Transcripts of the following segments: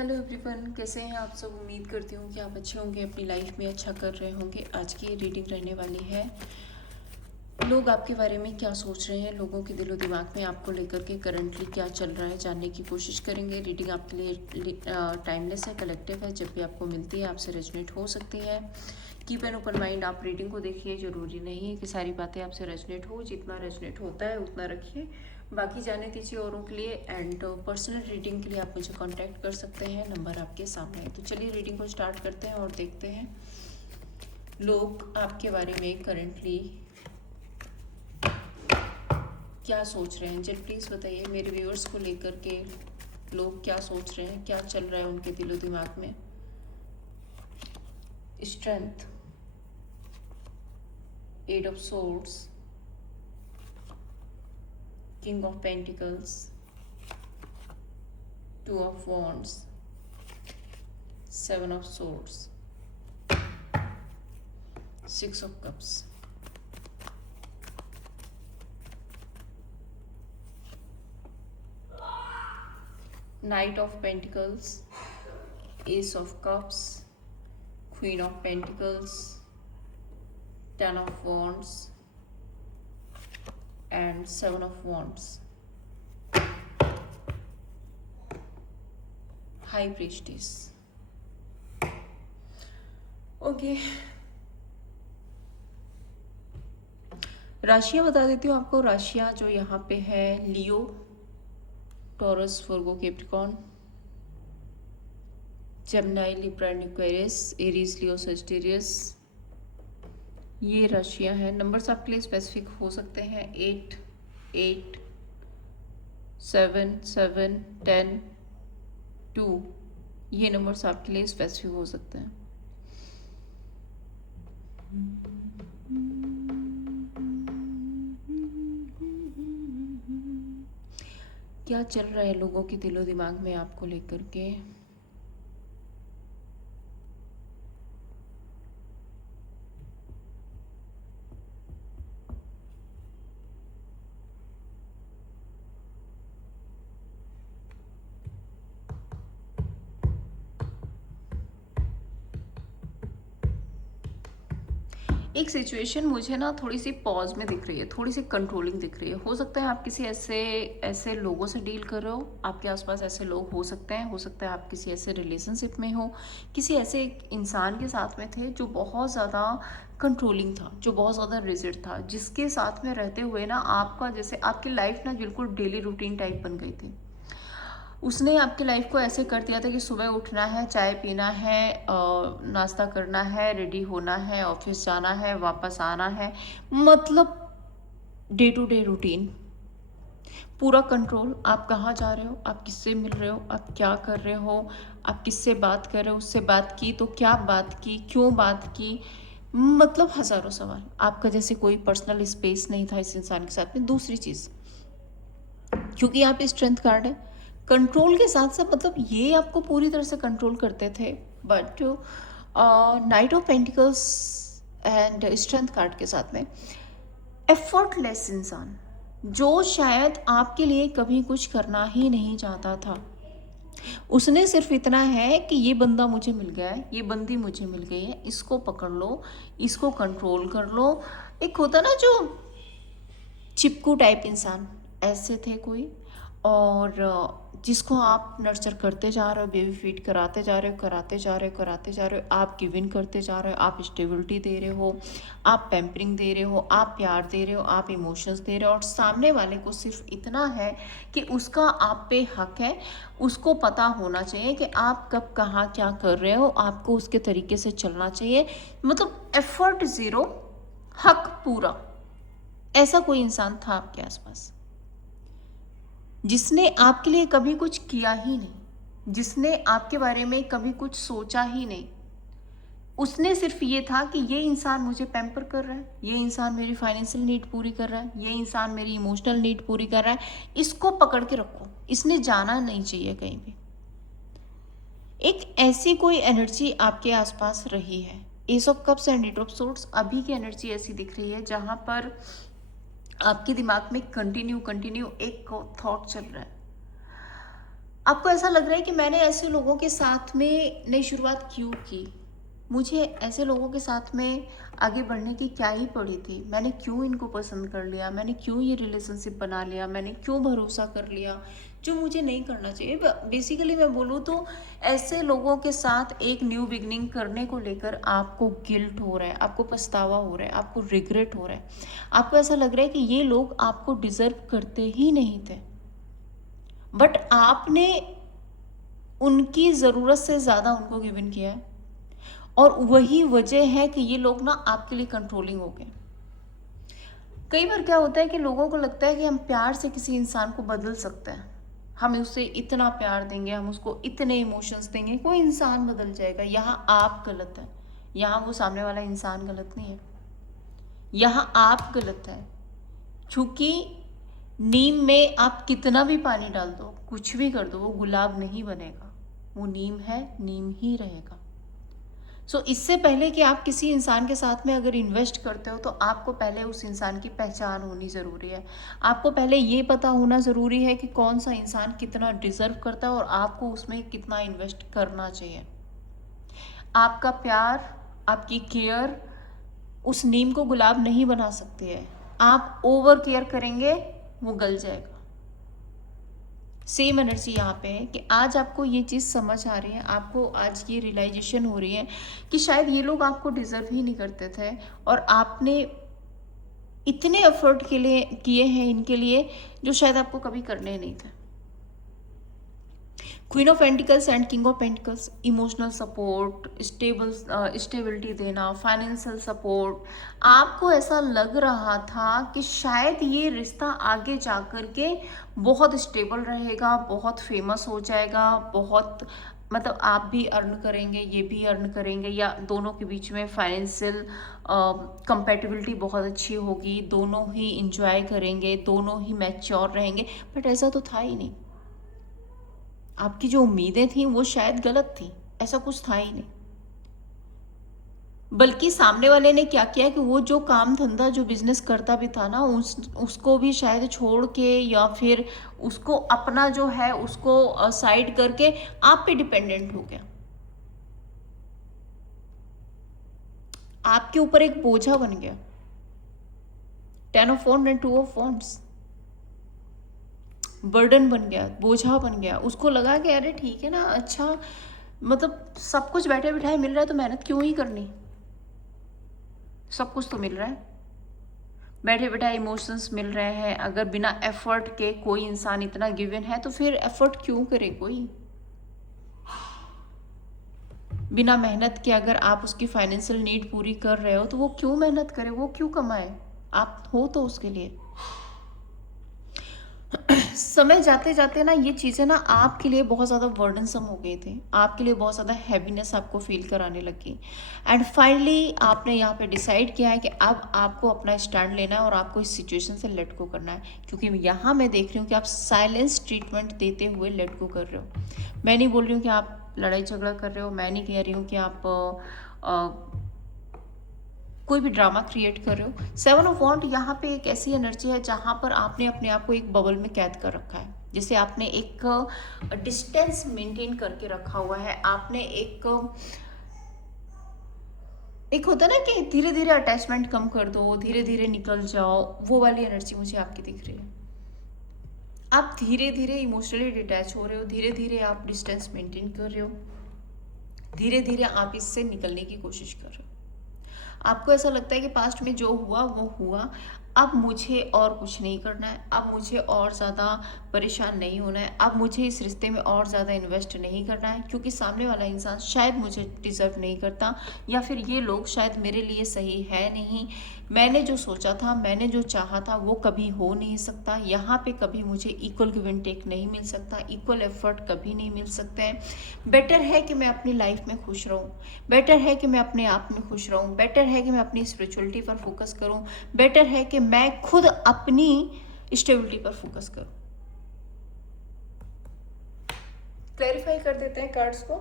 Hello everyone, कैसे हैं आप सब। उम्मीद करती हूँ कि आप अच्छे होंगे, अपनी लाइफ में अच्छा कर रहे होंगे। आज की ये रीडिंग रहने वाली है लोग आपके बारे में क्या सोच रहे हैं, लोगों के दिलो दिमाग में आपको लेकर के करंटली क्या चल रहा है जानने की कोशिश करेंगे। रीडिंग आपके लिए टाइमलेस है, कलेक्टिव है, जब भी आपको मिलती है आपसे रेजोनेट हो सकती है। Keep an open mind. आप रीडिंग को देखिए, ज़रूरी नहीं है कि सारी बातें आपसे रेजोनेट हो, जितना रेजोनेट होता है उतना रखिए, बाकी जाने दीजिए औरों के लिए। एंड पर्सनल रीडिंग के लिए आप मुझे कांटेक्ट कर सकते हैं, नंबर आपके सामने है। तो चलिए रीडिंग को स्टार्ट करते हैं और देखते हैं लोग आपके बारे में करंटली क्या सोच रहे हैं। जब प्लीज़ बताइए मेरे व्यूअर्स को लेकर के लोग क्या सोच रहे हैं, क्या चल रहा है उनके दिलो दिमाग में। Strength, eight of swords, king of pentacles, two of wands, seven of swords, six of cups, Knight of Pentacles, Ace of Cups, Queen of Pentacles, Ten of Wands, and Seven of Wands. High Priestess. Okay, राशियाँ बता देती हूँ आपको। राशियाँ जो यहाँ पे है, Leo, Taurus, Virgo, Capricorn, Gemini, Libra, Aquarius, Aries, Leo, Sagittarius, ये राशियाँ हैं। नंबर्स आपके लिए स्पेसिफिक हो सकते हैं 8, 8, 7, 7, 10, 2, ये नंबर्स आपके लिए स्पेसिफिक हो सकते हैं। क्या चल रहा है लोगों के दिलो दिमाग में आपको लेकर के। एक सिचुएशन मुझे ना थोड़ी सी पॉज में दिख रही है, थोड़ी सी कंट्रोलिंग दिख रही है। हो सकता है आप किसी ऐसे लोगों से डील कर रहे हो, आपके आसपास ऐसे लोग हो सकते हैं। हो सकता है आप किसी ऐसे रिलेशनशिप में हो, किसी ऐसे इंसान के साथ में थे जो बहुत ज़्यादा कंट्रोलिंग था, जो बहुत ज़्यादा रिजिड था, जिसके साथ में रहते हुए ना आपका जैसे आपकी लाइफ ना बिल्कुल डेली रूटीन टाइप बन गई थी। उसने आपकी लाइफ को ऐसे कर दिया था कि सुबह उठना है, चाय पीना है, नाश्ता करना है, रेडी होना है, ऑफिस जाना है, वापस आना है, मतलब डे टू डे रूटीन, पूरा कंट्रोल। आप कहाँ जा रहे हो, आप किससे मिल रहे हो, आप क्या कर रहे हो, आप किससे बात कर रहे हो, उससे बात की तो क्या बात की, क्यों बात की, मतलब हज़ारों सवाल। आपका जैसे कोई पर्सनल स्पेस नहीं था इस इंसान के साथ में। दूसरी चीज़, क्योंकि आप स्ट्रेंथ कार्ड है, कंट्रोल के साथ साथ मतलब ये आपको पूरी तरह से कंट्रोल करते थे, but night of pentacles and strength card के साथ में एफर्टलेस इंसान, जो शायद आपके लिए कभी कुछ करना ही नहीं चाहता था। उसने सिर्फ इतना है कि ये बंदा मुझे मिल गया है, ये बंदी मुझे मिल गई है, इसको पकड़ लो, इसको कंट्रोल कर लो। एक होता ना जो चिपकू टाइप इंसान, ऐसे थे कोई। और जिसको आप नर्चर करते जा रहे हो, बेबी फीड कराते जा रहे हो, कराते जा रहे हो, कराते जा रहे हो, आप गिव इन करते जा रहे हो, आप स्टेबिलिटी दे रहे हो, आप पैम्परिंग दे रहे हो, आप प्यार दे रहे हो, आप इमोशंस दे रहे हो। और सामने वाले को सिर्फ इतना है कि उसका आप पे हक है, उसको पता होना चाहिए कि आप कब कहाँ क्या कर रहे हो, आपको उसके तरीके से चलना चाहिए। मतलब एफर्ट ज़ीरो, हक पूरा। ऐसा कोई इंसान था आपके आसपास जिसने आपके लिए कभी कुछ किया ही नहीं, जिसने आपके बारे में कभी कुछ सोचा ही नहीं। उसने सिर्फ ये था कि ये इंसान मुझे पैम्पर कर रहा है, ये इंसान मेरी फाइनेंशियल नीड पूरी कर रहा है, ये इंसान मेरी इमोशनल नीड पूरी कर रहा है, इसको पकड़ के रखो, इसने जाना नहीं चाहिए कहीं भी। एक ऐसी कोई एनर्जी आपके आसपास रही है। Ace of cups and eight of swords, अभी की एनर्जी ऐसी दिख रही है जहां पर आपके दिमाग में कंटिन्यू एक थॉट चल रहा है। आपको ऐसा लग रहा है कि मैंने ऐसे लोगों के साथ में नई शुरुआत क्यों की, मुझे ऐसे लोगों के साथ में आगे बढ़ने की क्या ही पड़ी थी, मैंने क्यों इनको पसंद कर लिया, मैंने क्यों ये रिलेशनशिप बना लिया, मैंने क्यों भरोसा कर लिया जो मुझे नहीं करना चाहिए। बेसिकली मैं बोलूँ तो ऐसे लोगों के साथ एक न्यू बिगनिंग करने को लेकर आपको गिल्ट हो रहा है, आपको पछतावा हो रहा है, आपको रिग्रेट हो रहा है, आपको ऐसा लग रहा है कि ये लोग आपको डिजर्व करते ही नहीं थे, बट आपने उनकी ज़रूरत से ज़्यादा उनको गिवन किया है, और वही वजह है कि ये लोग ना आपके लिए कंट्रोलिंग हो गए। कई बार क्या होता है कि लोगों को लगता है कि हम प्यार से किसी इंसान को बदल सकते हैं, हम उसे इतना प्यार देंगे, हम उसको इतने इमोशंस देंगे, कोई इंसान बदल जाएगा। यहाँ आप गलत है, यहाँ वो सामने वाला इंसान गलत नहीं है, यहाँ आप गलत है। क्योंकि नीम में आप कितना भी पानी डाल दो, कुछ भी कर दो, वो गुलाब नहीं बनेगा, वो नीम है, नीम ही रहेगा। इससे पहले कि आप किसी इंसान के साथ में अगर इन्वेस्ट करते हो तो आपको पहले उस इंसान की पहचान होनी ज़रूरी है, आपको पहले ये पता होना ज़रूरी है कि कौन सा इंसान कितना डिज़र्व करता है और आपको उसमें कितना इन्वेस्ट करना चाहिए। आपका प्यार, आपकी केयर उस नीम को गुलाब नहीं बना सकती है, आप ओवर केयर करेंगे वो गल जाएगा। सेम एनर्जी यहाँ पे है कि आज आपको ये चीज़ समझ आ रही है, आपको आज ये रियलाइजेशन हो रही है कि शायद ये लोग आपको डिज़र्व ही नहीं करते थे, और आपने इतने एफर्ट के लिए किए हैं इनके लिए जो शायद आपको कभी करने नहीं थे। Queen of pentacles and king of pentacles, emotional support, stability देना, फाइनेंशियल सपोर्ट। आपको ऐसा लग रहा था कि शायद ये रिश्ता आगे जा कर के बहुत स्टेबल रहेगा, बहुत फेमस हो जाएगा, बहुत मतलब आप भी अर्न करेंगे, ये भी अर्न करेंगे, या दोनों के बीच में फाइनेंशियल कंपेटिबिलिटी बहुत अच्छी होगी, दोनों ही इंजॉय करेंगे, दोनों ही मैच्योर रहेंगे। बट ऐसा तो था ही नहीं, आपकी जो उम्मीदें थी वो शायद गलत थी, ऐसा कुछ था ही नहीं। बल्कि सामने वाले ने क्या किया कि वो जो काम धंधा जो बिजनेस करता भी था ना, उसको भी शायद छोड़ के, या फिर उसको अपना जो है उसको साइड करके आप पे डिपेंडेंट हो गया, आपके ऊपर एक बोझा बन गया। 10 of wand and 2 of wands, burden बन गया, बोझा बन गया। उसको लगा कि अरे ठीक है ना, अच्छा मतलब सब कुछ बैठे बिठाए मिल रहा है तो मेहनत क्यों ही करनी, सब कुछ तो मिल रहा है, बैठे बैठे इमोशंस मिल रहे हैं, अगर बिना एफर्ट के कोई इंसान इतना गिवन है तो फिर एफर्ट क्यों करे कोई, बिना मेहनत के अगर आप उसकी फाइनेंशियल नीड पूरी कर रहे हो तो वो क्यों मेहनत करे, वो क्यों कमाए, आप हो तो उसके लिए। समय जाते जाते ना ये चीज़ें ना आपके लिए बहुत ज़्यादा बर्डनसम हो गई थी, आपके लिए बहुत ज़्यादा हैवीनेस आपको फील कराने लगी, एंड फाइनली आपने यहाँ पे डिसाइड किया है कि अब आपको अपना स्टैंड लेना है और आपको इस सिचुएशन से लेट गो करना है। क्योंकि यहाँ मैं देख रही हूँ कि आप साइलेंस ट्रीटमेंट देते हुए लेट गो कर रहे हो। मैं नहीं बोल रही हूँ कि आप लड़ाई झगड़ा कर रहे हो, मैं नहीं कह रही हूँ कि आप कोई भी ड्रामा क्रिएट कर रहे हो। 7 ऑफ वॉन्ड यहाँ पे एक ऐसी एनर्जी है जहाँ पर आपने अपने आप को एक बबल में कैद कर रखा है, जैसे आपने एक डिस्टेंस मेंटेन करके रखा हुआ है, आपने एक होता है ना कि धीरे धीरे अटैचमेंट कम कर दो, धीरे धीरे निकल जाओ, वो वाली एनर्जी मुझे आपकी दिख रही है। आप धीरे धीरे इमोशनली डिटैच हो रहे हो, धीरे धीरे आप डिस्टेंस मेंटेन कर रहे हो, धीरे धीरे आप इससे निकलने की कोशिश कर रहे हो। आपको ऐसा लगता है कि पास्ट में जो हुआ वो हुआ, अब मुझे और कुछ नहीं करना है, अब मुझे और ज़्यादा परेशान नहीं होना है, अब मुझे इस रिश्ते में और ज़्यादा इन्वेस्ट नहीं करना है, क्योंकि सामने वाला इंसान शायद मुझे डिज़र्व नहीं करता, या फिर ये लोग शायद मेरे लिए सही है नहीं, मैंने जो सोचा था, मैंने जो चाहा था वो कभी हो नहीं सकता, यहाँ पे कभी मुझे इक्वल गिव एंड टेक नहीं मिल सकता, इक्वल एफर्ट कभी नहीं मिल सकते हैं। बेटर है कि मैं अपनी लाइफ में खुश रहूँ, बेटर है कि मैं अपने आप में खुश रहूँ, बेटर है कि मैं अपनी स्पिरिचुअलिटी पर फोकस करूँ, बेटर है कि मैं खुद अपनी स्टेबिलिटी पर फोकस करूँ। क्लैरिफाई कर देते हैं कार्ड्स को।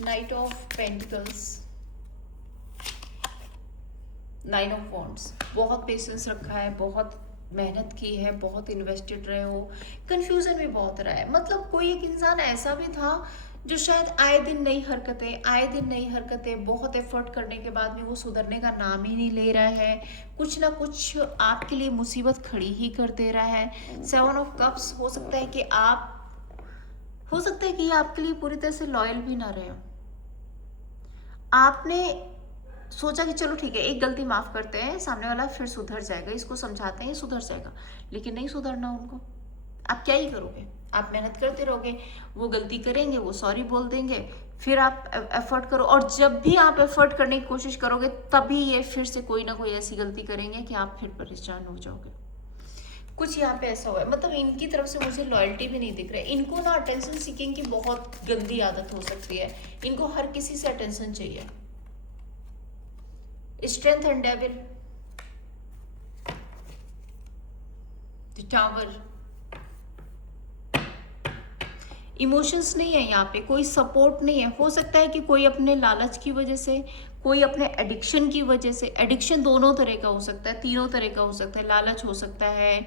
Night of pentacles, nine of wands, बहुत पेशेंस रखा है, बहुत मेहनत की है, बहुत इन्वेस्टेड रहे हो, कंफ्यूजन भी बहुत रहा है। मतलब कोई एक इंसान ऐसा भी था जो शायद आए दिन नई हरकतें, बहुत एफर्ट करने के बाद भी वो सुधरने का नाम ही नहीं ले रहा है, कुछ ना कुछ आपके लिए मुसीबत खड़ी ही कर दे रहा है। सेवन ऑफ कप्स, हो सकता है कि ये आपके लिए पूरी तरह से लॉयल भी ना रहे हो। आपने सोचा कि चलो ठीक है, एक गलती माफ करते हैं, सामने वाला फिर सुधर जाएगा, इसको समझाते हैं सुधर जाएगा, लेकिन नहीं सुधरना उनको। आप क्या ही करोगे, आप मेहनत करते रहोगे, वो गलती करेंगे, वो सॉरी बोल देंगे, फिर आप एफर्ट करो, और जब भी आप एफर्ट करने की कोशिश करोगे तभी ये फिर से कोई ना कोई ऐसी गलती करेंगे कि आप फिर परेशान हो जाओगे। कुछ यहाँ पे ऐसा हुआ है, मतलब इनकी तरफ से मुझे लॉयल्टी भी नहीं दिख रहा है। इनको ना अटेंशन सीकिंग की बहुत गंदी आदत हो सकती है, इनको हर किसी से अटेंशन चाहिए। Strength and devil, the tower, emotions नहीं है यहाँ पे, कोई सपोर्ट नहीं है। हो सकता है कि कोई अपने लालच की वजह से, कोई अपने एडिक्शन की वजह से, एडिक्शन दोनों तरह का हो सकता है, तीनों तरह का हो सकता है, लालच हो सकता है,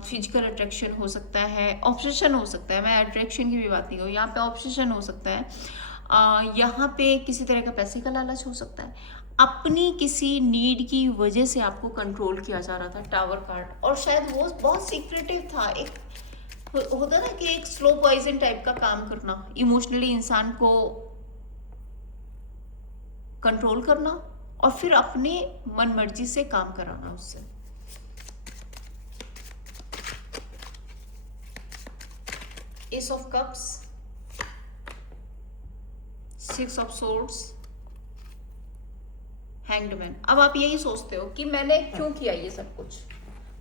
फिजिकल अट्रैक्शन हो सकता है, ऑब्सेशन हो सकता है, मैं अट्रैक्शन की भी बात नहीं करूँ, यहाँ पे ऑब्सेशन हो सकता है, यहाँ पे किसी तरह का पैसे का लालच हो सकता है, अपनी किसी नीड की वजह से आपको कंट्रोल किया जा रहा था, टावर कार्ड, और शायद वो बहुत सीक्रेटिव था, एक होता ना कि एक स्लो पॉइजन टाइप का काम करना, इमोशनली इंसान को कंट्रोल करना और फिर अपने मन मर्जी से काम कराना उससे। S of cups, six of swords, hanged man. अब आप यही सोचते हो कि मैंने क्यों किया ये सब कुछ,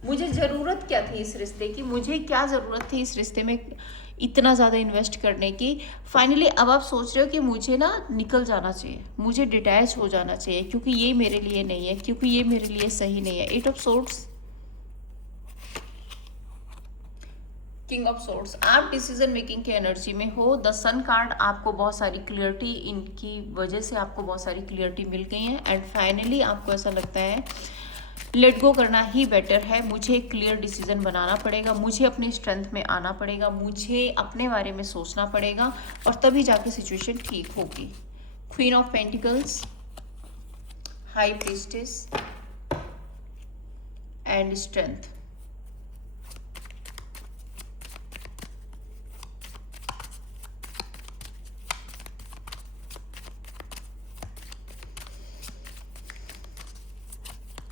मुझे ज़रूरत क्या थी इस रिश्ते की, मुझे क्या ज़रूरत थी इस रिश्ते में इतना ज़्यादा इन्वेस्ट करने की। फाइनली अब आप सोच रहे हो कि मुझे ना निकल जाना चाहिए, मुझे डिटैच हो जाना चाहिए, क्योंकि ये मेरे लिए नहीं है, क्योंकि ये मेरे लिए सही नहीं है। Eight of swords, king of swords, आप डिसीजन मेकिंग की एनर्जी में हो। द सन कार्ड, आपको बहुत सारी क्लियरिटी, इनकी वजह से आपको बहुत सारी क्लियरिटी मिल गई है, एंड फाइनली आपको ऐसा लगता है लेट गो करना ही बेटर है, मुझे एक क्लियर डिसीजन बनाना पड़ेगा, मुझे अपनी स्ट्रेंथ में आना पड़ेगा, मुझे अपने बारे में सोचना पड़ेगा, और तभी जाके सिचुएशन ठीक होगी। Queen of pentacles, high priestess and strength.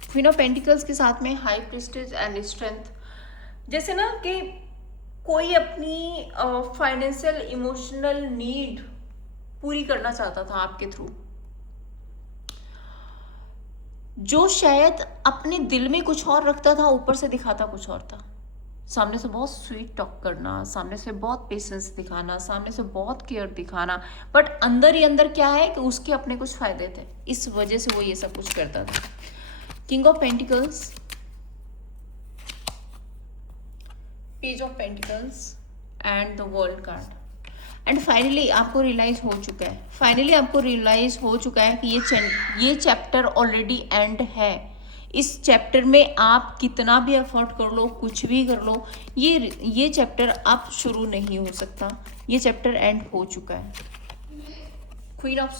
Queen of pentacles के साथ में हाई प्रीस्टेस एंड स्ट्रेंथ, जैसे ना कि कोई अपनी फाइनेंशियल इमोशनल नीड पूरी करना चाहता था आपके थ्रू, जो शायद अपने दिल में कुछ और रखता था, ऊपर से दिखाता कुछ और था। सामने से बहुत स्वीट टॉक करना, सामने से बहुत पेशेंस दिखाना, सामने से बहुत केयर दिखाना, बट अंदर ही अंदर क्या है कि उसके अपने कुछ फायदे थे, इस वजह से वो ये सब कुछ करता था। King of pentacles, page of pentacles and the world card, and finally आपको रियलाइज हो चुका है कि ये चैप्टर ऑलरेडी एंड है। इस चैप्टर में आप कितना भी एफर्ट कर लो, कुछ भी कर लो, ये चैप्टर अब शुरू नहीं हो सकता, ये चैप्टर एंड हो चुका है। Queen of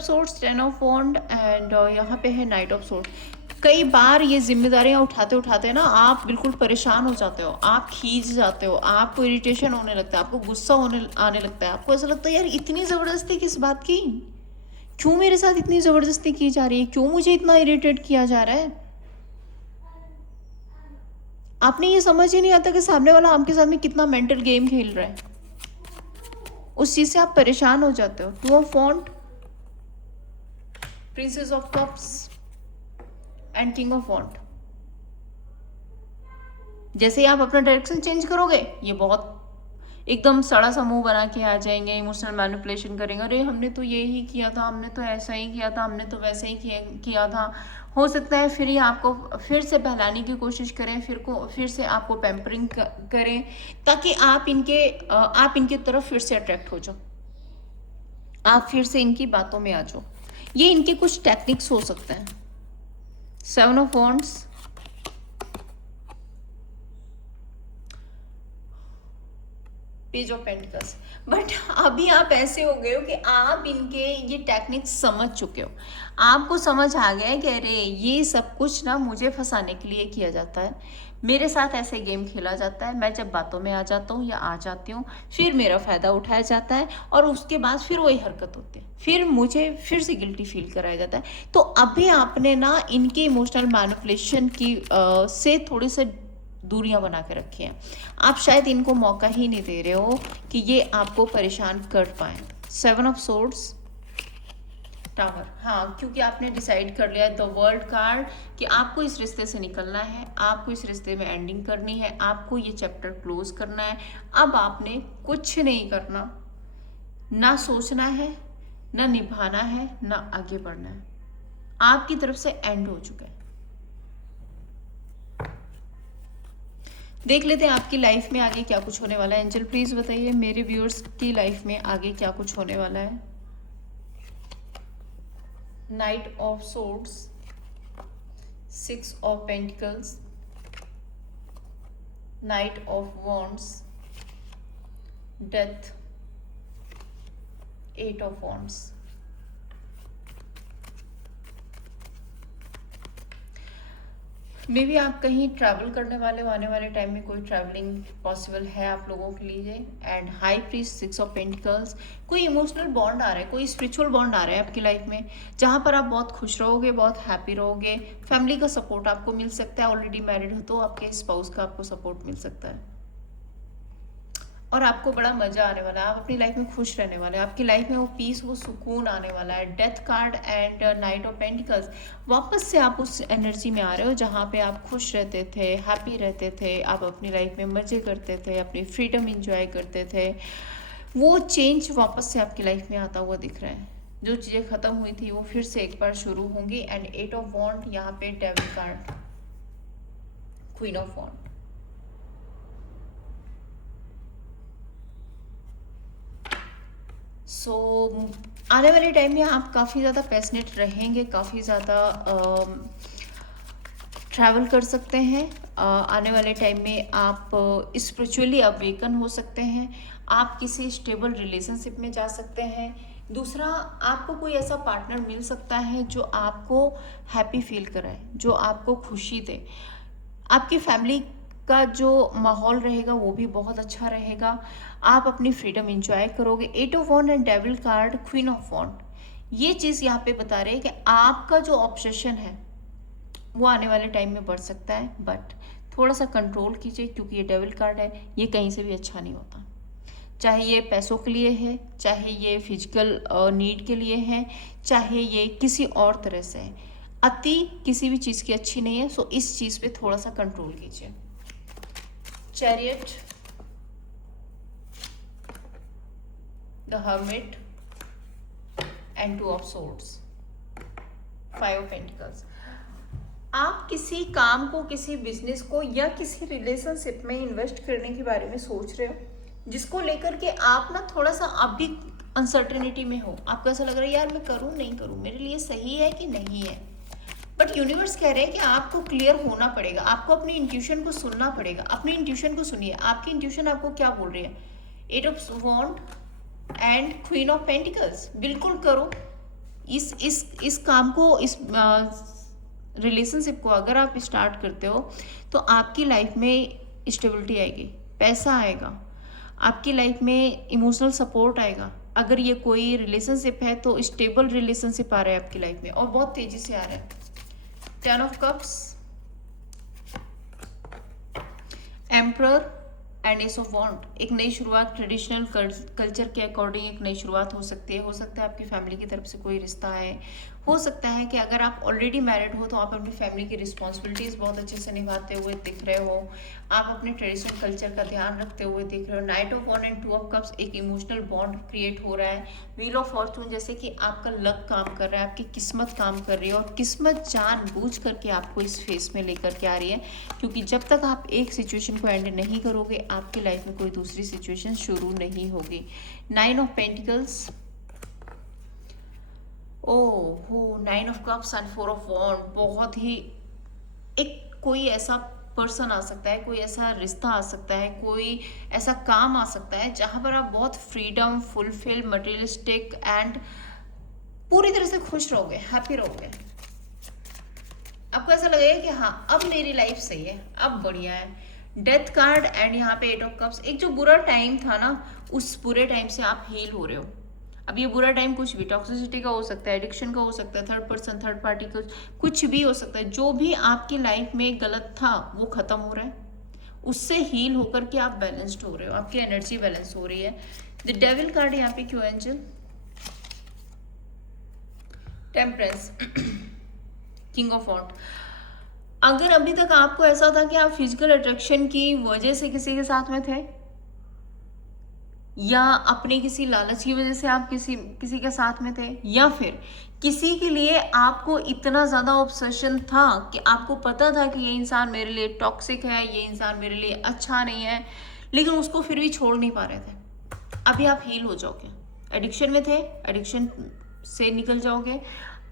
swords, ten of wand, and यहाँ पे है नाइट ऑफ सोर्ड। कई बार ये जिम्मेदारियां उठाते ना आप बिल्कुल परेशान हो जाते हो, आप खींच जाते हो, आपको इरिटेशन होने लगता है, आपको गुस्सा आने लगता है, आपको ऐसा लगता है यार इतनी ज़बरदस्ती किस बात की, क्यों मेरे साथ इतनी ज़बरदस्ती की जा रही है, क्यों मुझे इतना इरिटेट किया जा रहा है। आपने ये समझ ही नहीं आता कि सामने वाला आपके साथ में कितना मेंटल गेम खेल रहा है, उस चीज़ से आप परेशान हो जाते हो। Two of wand, princess of cups and king of wand. जैसे ही आप अपना डायरेक्शन चेंज करोगे, ये बहुत एकदम सड़ा सा मुंह बना के आ जाएंगे, इमोशनल मैनिपुलेशन करेंगे, अरे हमने तो ये ही किया था, हमने तो ऐसा ही किया था, हमने तो वैसे ही किया था। हो सकता है फिर ये आपको फिर से बहलाने की कोशिश करें, फिर से आपको पैम्परिंग करें, ताकि आप इनके तरफ फिर से अट्रैक्ट हो जाओ, आप फिर से इनकी बातों में आ जाओ। ये इनके कुछ टेक्निक्स हो सकते हैं। 7 of wands, page of pentacles. But अभी आप ऐसे हो गए हो कि आप इनके ये टेक्निक्स समझ चुके हो, आपको समझ आ गया है कि अरे ये सब कुछ ना मुझे फंसाने के लिए किया जाता है, मेरे साथ ऐसे गेम खेला जाता है, मैं जब बातों में आ जाता हूँ या आ जाती हूँ फिर मेरा फ़ायदा उठाया जाता है, और उसके बाद फिर वही हरकत होती है, फिर मुझे फिर से गिल्टी फील कराया जाता है। तो अभी आपने ना इनके इमोशनल मैनिपुलेशन की से थोड़ी से दूरियां बना के रखी हैं। आप शायद इनको मौका ही नहीं दे रहे हो कि ये आपको परेशान कर पाए। 7 ऑफ सोर्ड्स, टावर, हाँ, क्योंकि आपने डिसाइड कर लिया द वर्ल्ड कार्ड कि आपको इस रिश्ते से निकलना है, आपको इस रिश्ते में एंडिंग करनी है, आपको ये चैप्टर क्लोज करना है। अब आपने कुछ नहीं करना, ना सोचना है, ना निभाना है, ना आगे बढ़ना है, आपकी तरफ से एंड हो चुका है। देख लेते हैं आपकी लाइफ में आगे क्या कुछ होने वाला है। एंजल प्लीज बताइए मेरे व्यूअर्स की लाइफ में आगे क्या कुछ होने वाला है। Night of swords, 6 of pentacles, night of wands, death, 8 of wands. May be आप कहीं ट्रैवल करने वाले हो, आने वाले टाइम में कोई ट्रैवलिंग पॉसिबल है आप लोगों के लिए। And high priest, 6 of pentacles, कोई इमोशनल बॉन्ड आ रहा है, कोई स्पिरिचुअल बॉन्ड आ रहा है आपकी लाइफ में, जहाँ पर आप बहुत खुश रहोगे, बहुत हैप्पी रहोगे, फैमिली का सपोर्ट आपको मिल सकता है। ऑलरेडी मैरिड हो तो आपके स्पाउस का आपको सपोर्ट मिल सकता है, और आपको बड़ा मजा आने वाला है, आप अपनी लाइफ में खुश रहने वाले हैं, आपकी लाइफ में वो पीस, वो सुकून आने वाला है। Death card and night of pentacles, वापस से आप उस एनर्जी में आ रहे हो जहाँ पे आप खुश रहते थे, हैप्पी रहते थे, आप अपनी लाइफ में मज़े करते थे, अपनी फ्रीडम इंजॉय करते थे। वो चेंज वापस से आपकी लाइफ में आता हुआ दिख रहा है, जो चीज़ें ख़त्म हुई थी वो फिर से एक बार शुरू होंगी। एंड 8 ऑफ वॉन्ड, यहाँ पे डेविल कार्ड, क्वीन ऑफ वॉन्ड। सो आने वाले टाइम में आप काफ़ी ज़्यादा पैशनेट रहेंगे, काफ़ी ज़्यादा ट्रैवल कर सकते हैं। आने वाले टाइम में आप स्पिरिचुअली अवेकन हो सकते हैं, आप किसी स्टेबल रिलेशनशिप में जा सकते हैं। दूसरा, आपको कोई ऐसा पार्टनर मिल सकता है जो आपको हैप्पी फील कराए, जो आपको खुशी दे। आपकी फैमिली का जो माहौल रहेगा वो भी बहुत अच्छा रहेगा, आप अपनी फ्रीडम इंजॉय करोगे। 8 of wand and devil card, queen of wand, ये चीज़ यहाँ पे बता रहे हैं कि आपका जो ऑब्सेशन है वो आने वाले टाइम में बढ़ सकता है, बट थोड़ा सा कंट्रोल कीजिए, क्योंकि ये डेविल कार्ड है, ये कहीं से भी अच्छा नहीं होता। चाहे ये पैसों के लिए है, चाहे ये फिजिकल नीड के लिए है, चाहे ये किसी और तरह से है, अति किसी भी चीज़ की अच्छी नहीं है। सो इस चीज़ पे थोड़ा सा कंट्रोल कीजिए। Chariot, the hermit and 2 of swords, 5 of pentacles. आप किसी काम को, किसी बिजनेस को या किसी रिलेशनशिप में इन्वेस्ट करने के बारे में सोच रहे हो, जिसको लेकर के आप ना थोड़ा सा अभी अनसर्टेनिटी में हो। आपको ऐसा लग रहा है यार मैं करूँ नहीं करूँ, मेरे लिए सही है कि नहीं है। बट यूनिवर्स कह रहे हैं कि आपको क्लियर होना पड़ेगा, आपको अपनी इंट्यूशन को सुनना पड़ेगा। अपनी इंट्यूशन को सुनिए, आपकी इंट्यूशन आपको क्या बोल रही है। 8 of wand and queen of pentacles, बिल्कुल करो इस काम को, इस रिलेशनशिप को अगर आप स्टार्ट करते हो तो आपकी लाइफ में स्टेबिलिटी आएगी, पैसा आएगा, आपकी लाइफ में इमोशनल सपोर्ट आएगा। अगर ये कोई रिलेशनशिप है तो स्टेबल रिलेशनशिप आ रहा है आपकी लाइफ में, और बहुत तेजी से आ रहा है। 10 of cups, emperor and ace of wand, एक नई शुरुआत, ट्रेडिशनल कल्चर के अकॉर्डिंग एक नई शुरुआत हो सकती है। हो सकता है आपकी फैमिली की तरफ से कोई रिश्ता है, हो सकता है कि अगर आप ऑलरेडी मैरिड हो तो आप अपनी फैमिली की रिस्पॉन्सिबिलिटीज़ बहुत अच्छे से निभाते हुए दिख रहे हो, आप अपने ट्रेडिशनल कल्चर का ध्यान रखते हुए दिख रहे हो। Night of one and two of cups, एक इमोशनल बॉन्ड क्रिएट हो रहा है। व्हील ऑफ फॉर्चून, जैसे कि आपका लक काम कर रहा है, आपकी किस्मत काम कर रही है, और किस्मत जानबूझ करके आपको इस फेस में लेकर के आ रही है, क्योंकि जब तक आप एक सिचुएशन को एंड नहीं करोगे आपकी लाइफ में कोई दूसरी सिचुएशन शुरू नहीं होगी। 9 of pentacles, oh 9 of cups and 4 of wand, बहुत ही एक कोई ऐसा पर्सन आ सकता है, कोई ऐसा रिश्ता आ सकता है, कोई ऐसा काम आ सकता है जहां पर आप बहुत फ्रीडम, फुलफिल, मटेरियलिस्टिक एंड पूरी तरह से खुश रहोगे, हैप्पी रहोगे। आपको ऐसा लगेगा कि हाँ अब मेरी लाइफ सही है, अब बढ़िया है। डेथ कार्ड एंड यहाँ पे 8 ऑफ कप्स, एक जो बुरा टाइम था ना उस बुरे टाइम से आप हील हो रहे हो। अब ये बुरा टाइम कुछ भी, टॉक्सिसिटी का हो सकता है, एडिक्शन का हो सकता है, थर्ड पर्सन, थर्ड पार्टी का, कुछ भी हो सकता है। जो भी आपकी लाइफ में गलत था वो खत्म हो रहा है, उससे हील होकर के आप बैलेंस्ड हो रहे हो, आपकी एनर्जी बैलेंस हो रही है। द डेविल कार्ड यहाँ पे क्यों एंजल, टेम्परेंस, किंग ऑफ वॉन्ड। अगर अभी तक आपको ऐसा था कि आप फिजिकल अट्रैक्शन की वजह से किसी के साथ में थे, या अपने किसी लालच की वजह से आप किसी के साथ में थे, या फिर किसी के लिए आपको इतना ज़्यादा ऑब्सेशन था कि आपको पता था कि ये इंसान मेरे लिए टॉक्सिक है, ये इंसान मेरे लिए अच्छा नहीं है, लेकिन उसको फिर भी छोड़ नहीं पा रहे थे, अभी आप हील हो जाओगे। एडिक्शन में थे, एडिक्शन से निकल जाओगे।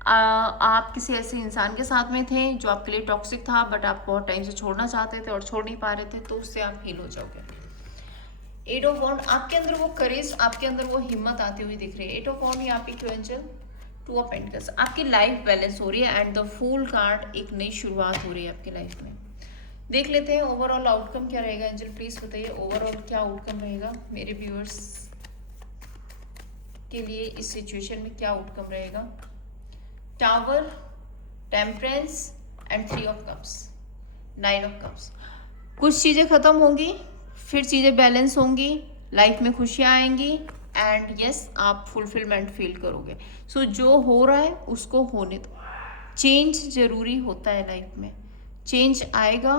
आप किसी ऐसे इंसान के साथ में थे जो आपके लिए टॉक्सिक था, बट आप बहुत टाइम से छोड़ना चाहते थे और छोड़ नहीं पा रहे थे, तो उससे आप हील हो जाओगे। 8 ऑफ वॉन्ड, आपके अंदर वो करेज, आपके अंदर वो हिम्मत आती हुई दिख रही है। 8 ऑफ वॉन्ड यहाँ पे क्यों एंजल, 2 ऑफ पेंटिकल्स, आपकी लाइफ बैलेंस हो रही है एंड द फूल कार्ड, एक नई शुरुआत हो रही है आपकी लाइफ में। देख लेते हैं ओवरऑल आउटकम क्या रहेगा। एंजल प्लीज बताइए ओवरऑल क्या आउटकम रहेगा मेरे व्यूअर्स के लिए, इस सिचुएशन में क्या आउटकम रहेगा। Tower, temperance and 3 of cups, 9 of cups. कुछ चीजें खत्म होंगी, फिर चीजें बैलेंस होंगी, लाइफ में खुशियां आएंगी एंड यस आप फुलफिलमेंट फील करोगे। सो जो हो रहा है उसको होने दो। चेंज जरूरी होता है लाइफ में, चेंज आएगा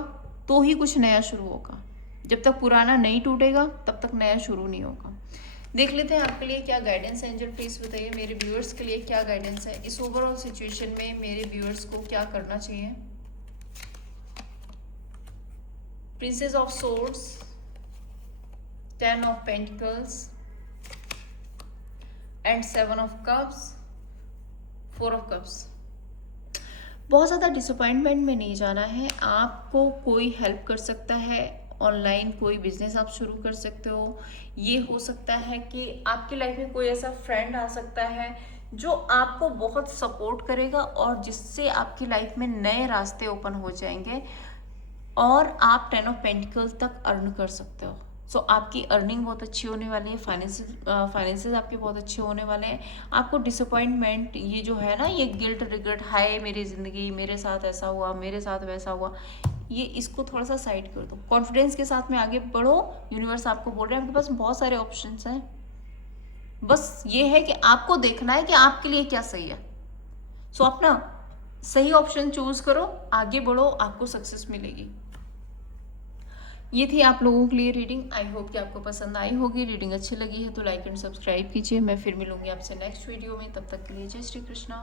तो ही कुछ नया शुरू होगा। जब तक पुराना नहीं टूटेगा तब तक नया शुरू नहीं होगा। देख लेते हैं आपके लिए क्या गाइडेंस है। एंजल प्लीज बताइए मेरे व्यूअर्स के लिए क्या गाइडेंस है इस ओवरऑल सिचुएशन में, मेरे व्यूअर्स को क्या करना चाहिए। Princess of swords, 10 of pentacles and 7 of cups, 4 of cups. बहुत ज़्यादा डिसअपॉइंटमेंट में नहीं जाना है, आपको कोई हेल्प कर सकता है, ऑनलाइन कोई बिजनेस आप शुरू कर सकते हो। ये हो सकता है कि आपकी लाइफ में कोई ऐसा फ्रेंड आ सकता है जो आपको बहुत सपोर्ट करेगा और जिससे आपकी लाइफ में नए रास्ते ओपन हो जाएंगे और आप 10 ऑफ पेंटिकल्स तक अर्न कर सकते हो। सो आपकी अर्निंग बहुत अच्छी होने वाली है, फाइनेंसेस आपके बहुत अच्छे होने वाले हैं। आपको डिसअपॉइंटमेंट, ये जो है ना, ये गिल्ट, रिग्रेट, हाय मेरी ज़िंदगी, मेरे साथ ऐसा हुआ, मेरे साथ वैसा हुआ, ये इसको थोड़ा सा साइड कर दो, कॉन्फिडेंस के साथ में आगे बढ़ो। यूनिवर्स आपको बोल रहे हैं आपके पास बहुत सारे ऑप्शंस हैं, बस ये है कि आपको देखना है कि आपके लिए क्या सही है। सो अपना सही ऑप्शन चूज करो, आगे बढ़ो, आपको सक्सेस मिलेगी। ये थी आप लोगों के लिए रीडिंग। आई होप कि आपको पसंद आई होगी। रीडिंग अच्छी लगी है तो लाइक एंड सब्सक्राइब कीजिए। मैं फिर मिलूंगी आपसे नेक्स्ट वीडियो में, तब तक के लिए जय श्री कृष्णा।